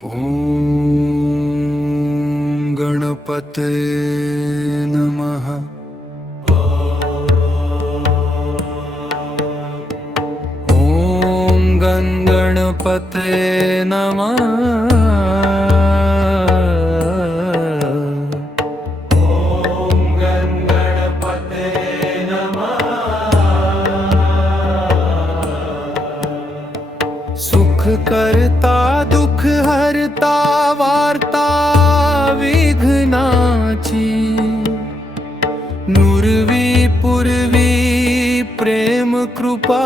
ॐ गणपते नमः। ॐ गणपते नमः। ॐ गणपते नमः। सुख करता दुख हरता वार्ता विघ्नाची, नुरवी पूर्वी प्रेम कृपा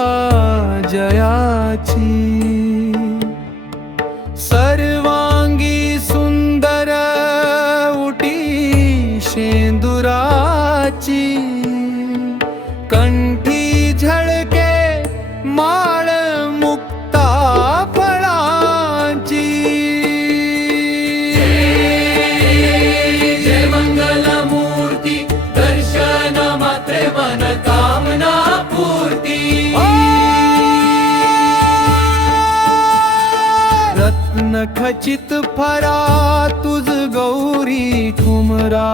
जयाची, सर्वांगी सुंदर उटी शेंदुराची, कंठी झळके माळ मुक्ता फळांची। जय मंगल मूर्ती दर्शन मात्रे मन कामना पूर्ती। रत्न खचित फरा तुझ गौरी ठुमरा,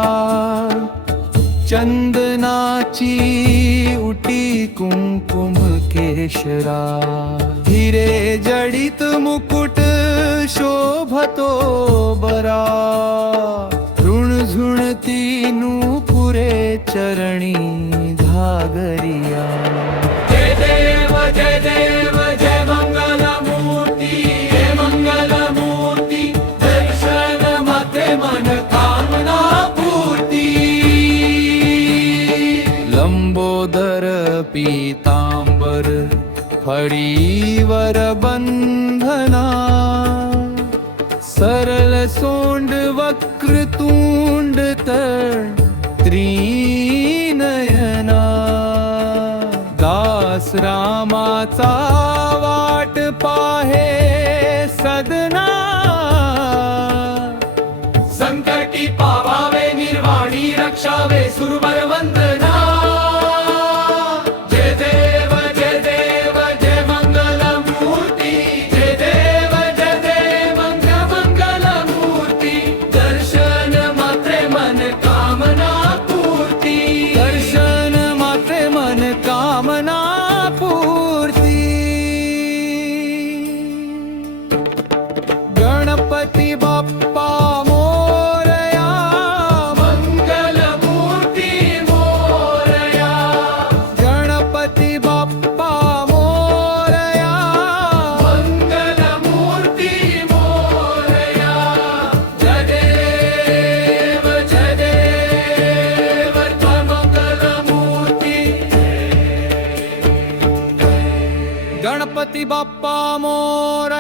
चंदनाची उटी कुंकुम केशरा, हिरे जडित मुकुट शोभतो बरा, ऋणझुणती नूपुरे चरणी घागरिया। जय देव जय देव जय मंगल मूर्ती, जय मंगल मूर्ती दर्शन मात्रे मन कामना पूर्ती। लंबोदर पीतांबर फळीवर बंधना, सरल सोंड वक्रतुंड तळ त्रिनयना, दास रामाचा वाट पाहे सदना, संकटी पावावे निर्वाणी रक्षावे सुरवर वंदना। जय देव जय देव जय मंगल मूर्ती, जय देव जय देव मंगल मूर्ती दर्शन मात्रे मन कामना पूर्ती, दर्शन मात्रे मन कामना पूर्ती। गणपती बाप्पा मोरया, मंगल मूर्ती मोरया, गणपती बाप्पा मोरया, मंगल मूर्ती मोरया। जय देव मंगल मूर्ती, गणपती बाप्पा मोरया।